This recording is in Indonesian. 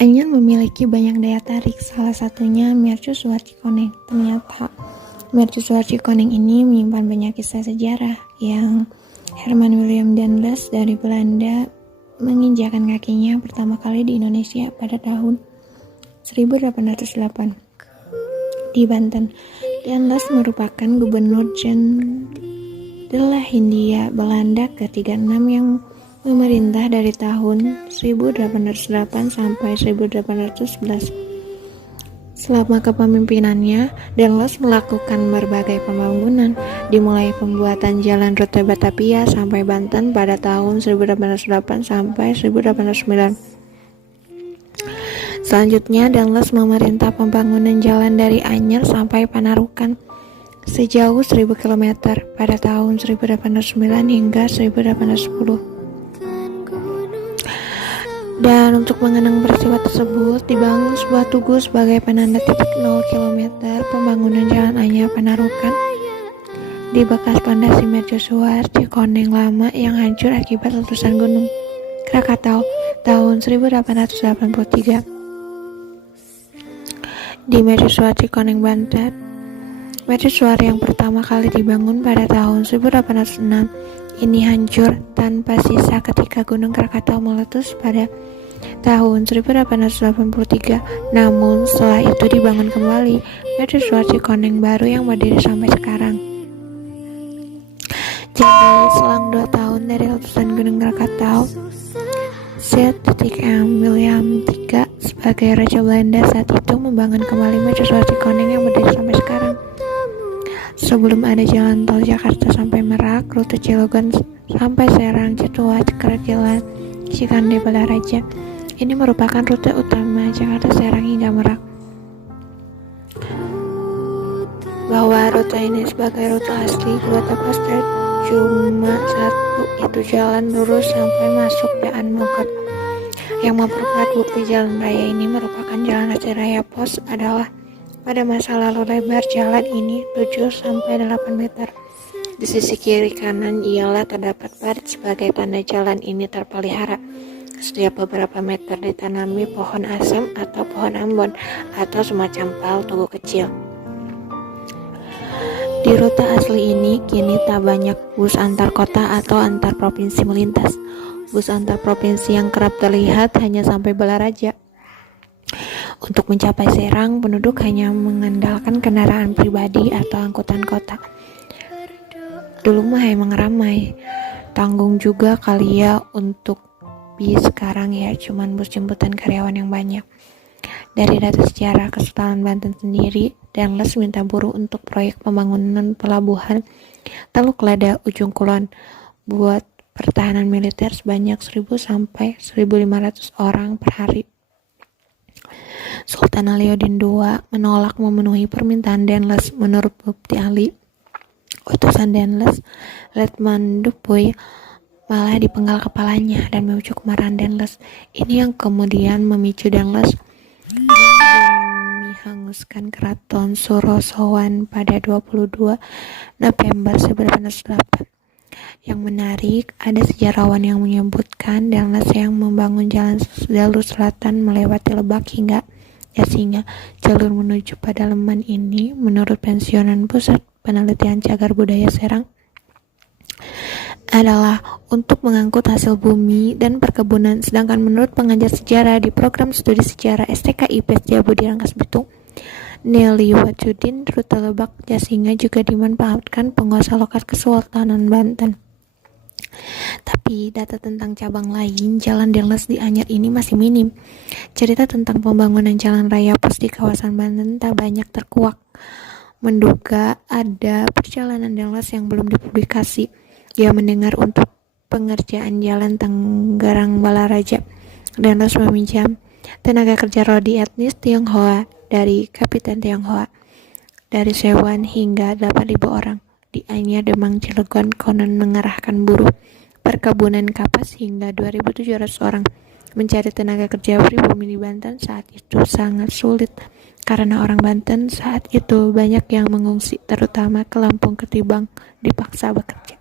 Anyar memiliki banyak daya tarik, salah satunya Mercusuar Cikoneng. Ternyata Mercusuar Cikoneng ini menyimpan banyak kisah sejarah yang Herman Willem Daendels dari Belanda menginjakan kakinya pertama kali di Indonesia pada tahun 1808 di Banten. Daendels merupakan gubernur jenderal Hindia Belanda ke-36 yang memerintah dari tahun 1808 sampai 1811. Selama kepemimpinannya, Daendels melakukan berbagai pembangunan, dimulai pembuatan jalan rute Batavia sampai Banten pada tahun 1808 sampai 1809. Selanjutnya, Daendels memerintah pembangunan jalan dari Anyer sampai Panarukan sejauh 1000 km pada tahun 1809 hingga 1810. Dan untuk mengenang peristiwa tersebut, dibangun sebuah tugu sebagai penanda titik 0 km pembangunan jalan Anyer Panarukan di bekas pondasi Mercusuar Cikoneng lama yang hancur akibat letusan Gunung Krakatau tahun 1883. Di Mercusuar Cikoneng, Banten, Mercusuar yang pertama kali dibangun pada tahun 1806 ini hancur tanpa sisa ketika Gunung Krakatau meletus pada tahun 1883. Namun setelah itu dibangun kembali Mercusuar Cikoneng baru yang berdiri sampai sekarang. Jadi selang 2 tahun dari letusan Gunung Krakatau, Z.M. William III sebagai Raja Belanda saat itu membangun kembali Mercusuar Cikoneng yang berdiri sampai sekarang. Sebelum ada jalan tol Jakarta sampai Merak, rute Cilegon sampai Serang, Citua, Cekerat, Jalan Cikande, Balaraja. Ini merupakan rute utama Jakarta, Serang hingga Merak. Bahwa rute ini sebagai rute asli kereta pasti cuma satu, itu jalan lurus sampai masuk Daan Mogot. Yang memperkuat bukti jalan raya ini merupakan jalan hasil raya pos adalah pada masa lalu lebar jalan ini 7-8 meter. Di sisi kiri kanan ialah terdapat parit sebagai tanda jalan ini terpelihara. Setiap beberapa meter ditanami pohon asam atau pohon ambon atau semacam pal tugu kecil. Di rute asli ini kini tak banyak bus antar kota atau antar provinsi melintas. Bus antar provinsi yang kerap terlihat hanya sampai Balaraja. Untuk mencapai Serang, penduduk hanya mengandalkan kendaraan pribadi atau angkutan kota. Dulu mah emang ramai, tanggung juga kali ya untuk bis. Sekarang ya cuman bus jemputan karyawan yang banyak. Dari data sejarah Kesultanan Banten sendiri, Daendels minta buruh untuk proyek pembangunan pelabuhan Teluk Lada Ujung Kulon buat pertahanan militer sebanyak 1000 sampai 1500 orang per hari. Sultan Alauddin II menolak memenuhi permintaan Daendels. Menurut bukti ahli, utusan Daendels, Letnan Dupuy, malah dipenggal kepalanya dan memicu kemarahan Daendels. Ini yang kemudian memicu Daendels menghanguskan keraton Surosowan pada 22 November 1808. Yang menarik, ada sejarawan yang menyebutkan Daendels yang membangun jalan jalur selatan melewati Lebak hingga Jasinga. Jalur menuju Pedalaman ini menurut pensiunan Pusat Penelitian Cagar Budaya Serang adalah untuk mengangkut hasil bumi dan perkebunan, sedangkan menurut pengajar sejarah di program studi sejarah STKIP Setiabudi Rangkas Bitung, Nelly Wajudin, rute Lebak Jasinga juga dimanfaatkan penguasa lokal Kesultanan Banten. Tapi data tentang cabang lain jalan Daendels di Anyer ini masih minim. Cerita tentang pembangunan jalan raya pos di kawasan Banten tak banyak terkuak. Menduga ada perjalanan Daendels yang belum dipublikasi. Ia mendengar untuk pengerjaan jalan Tangerang Balaraja. Daendels meminjam tenaga kerja rodi etnis Tionghoa dari Kapiten Tionghoa dari Sewan hingga 8.000 orang. Di Anyer, Demang, Cilegon konon mengerahkan buruh perkebunan kapas hingga 2.700 orang. Mencari tenaga kerja pribumi di Banten saat itu sangat sulit karena orang Banten saat itu banyak yang mengungsi, terutama ke Lampung ketimbang dipaksa bekerja.